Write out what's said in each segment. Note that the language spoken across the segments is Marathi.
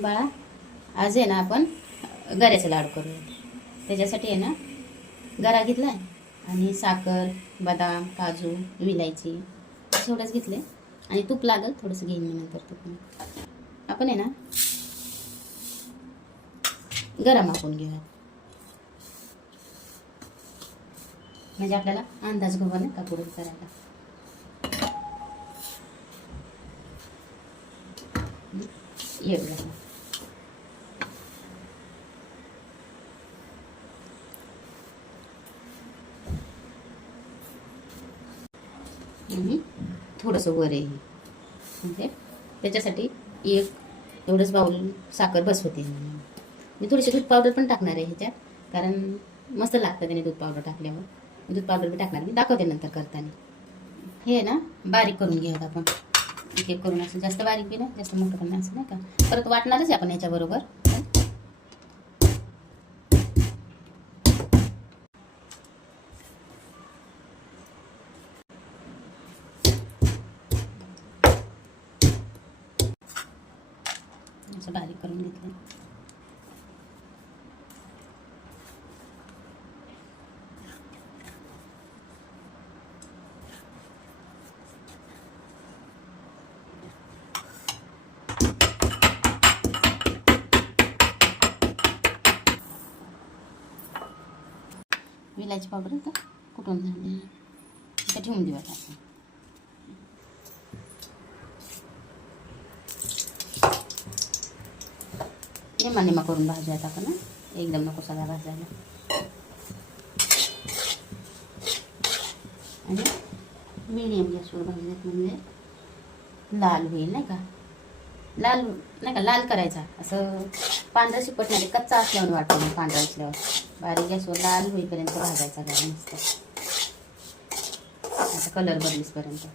बाळा आज आहे ना आपण गऱ्याचे लाडू करूया. त्याच्यासाठी आहे ना गरा घेतला आहे आणि साखर बदाम काजू विलायची थोडंच घेतले. आणि तूप लागल थोडंसं घेईन मी नंतर तूप आपण आहे ना गरम मापून घेऊया. म्हणजे आपल्याला अंदाज घ्यावा नाही का पुढे करायला. एवढं आणि थोडंसं वर आहे. म्हणजे त्याच्यासाठी एक एवढंच बाऊल साखर बसवते मी थोडीशी दूध पावडर पण टाकणार आहे ह्याच्यात. कारण मस्त लागतं त्याने दूध पावडर टाकल्यावर. दूध पावडर बी टाकणार मी दाखवते नंतर करताना. हे आहे ना बारीक करून घेऊयात आपण. एक एक करून असं जास्त बारीक बी नाही जास्त मोठं पण नाही असं नाही का? परत वाटणारच आहे आपण ह्याच्याबरोबर. असं बारीक करून घेतलं. विलायची पावडर आता कुठून झाली? आता ठेवून देऊ आता निमा निमा करून भाजूयात आपण एकदम नको सगळ्या भाजायला आणि मिडियम गॅसवर भाजलेत म्हणजे लाल होईल नाही का लाल नाही का लाल करायचा असं पांढरा शिपट नाही कच्चा असल्यावर वाटतो मग पांढरा असल्यावर बारीक गॅसवर लाल होईपर्यंत भाजायचा गरम मस्त आता कलर बदलीसपर्यंत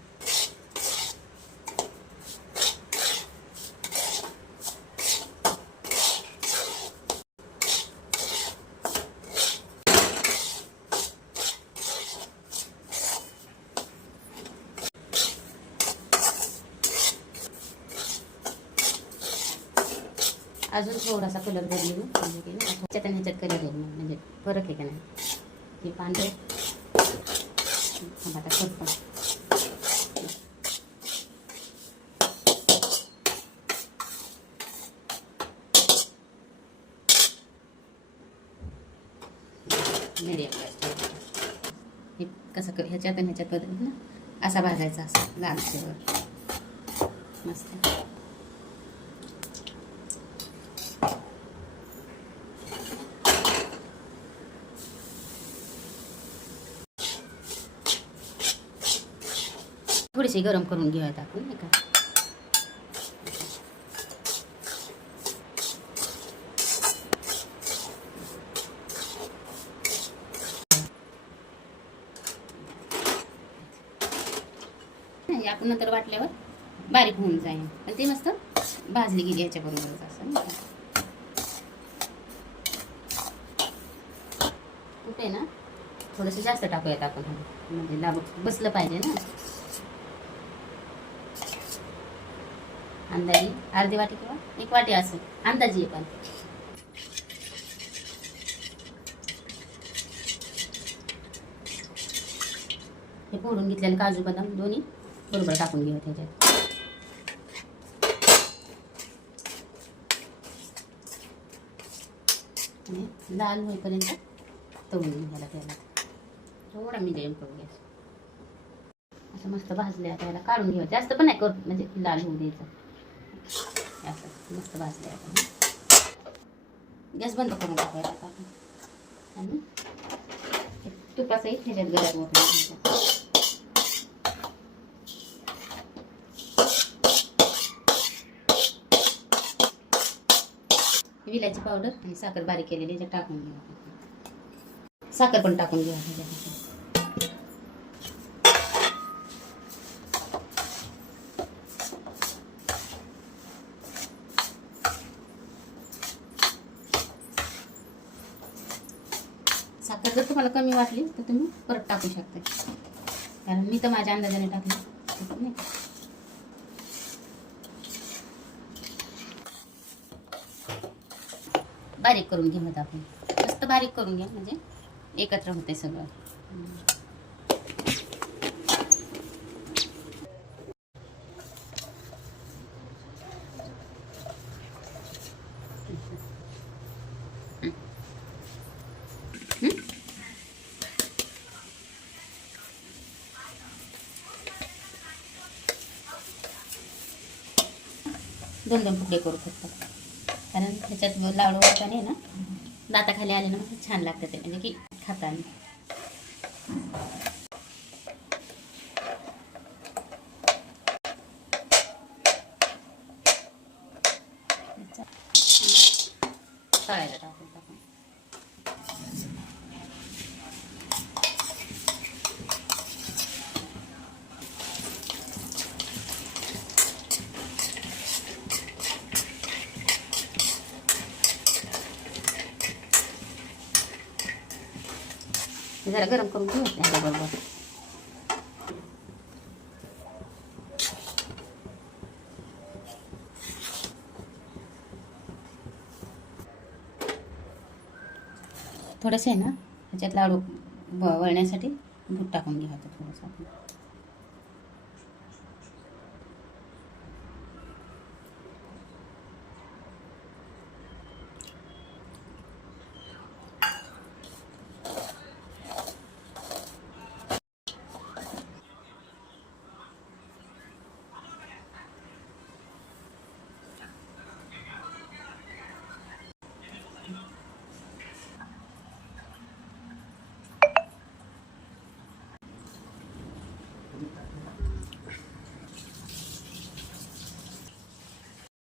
अजून थोडासा कलर बदलू म्हणजे की ह्याच्यात आणि ह्याच्यात कलर येईल मग, म्हणजे फरक आहे का नाही? हे पांढरे. थांबा आता करतो मिडियम हे कसं कर ह्याच्यात आणि ह्याच्यात बदल ना. असा भाजायचा असा लालशेवर मस्त. थोडीशी गरम करून घेऊयात आपण नाही का? नाही, आपण नंतर वाटल्यावर बारीक होऊन जाईल. पण ते मस्त भाजली गेली याच्याबरोबरच असं नाही का? कुठे ना? थोडंसं जास्त टाकूयात आपण. म्हणजे लाभ बसलं पाहिजे ना. अंदाजे? अर्धी वाटी किंवा एक वाटी असेल. अंदाजे आहे पण. हे फोडून घेतल्याने काजू बदाम दोन्ही बरोबर टाकून घेऊ त्याच्यात. लाल होईपर्यंत तळून घ्यायला त्याला. थोडा मिडियम करून गॅस असं मस्त भाजले आता याला काढून घेऊ जास्त पण नाही करू म्हणजे लाल होऊ द्यायचं. असं मस्त बंद करून टाकूया आता आपण विलायची पावडर साखर बारीक टाकून घेऊ साखर पण टाकून साखर जर तुम्हाला कमी वाटली तर तुम्ही परत टाकू शकता. कारण मी तर माझ्या अंदाजाने टाकली. नाही बारीक करून घेऊ आता आपण. मस्त बारीक करून घ्या म्हणजे एकत्र होते सगळं. दोन दोन तुकडे करू फक्त. कारण त्याच्यात लाडू वाटाणे ना दाताखाली आले ना मग छान लागतं ते. म्हणजे की खाताना तळायला टाकून टाकून. जरा गरम करून घेऊ त्याच्याबरोबर थोडंसं आहे ना ह्याच्यात लाडू ब- वळण्यासाठी दूध टाकून घ्या थोडंसं आपण.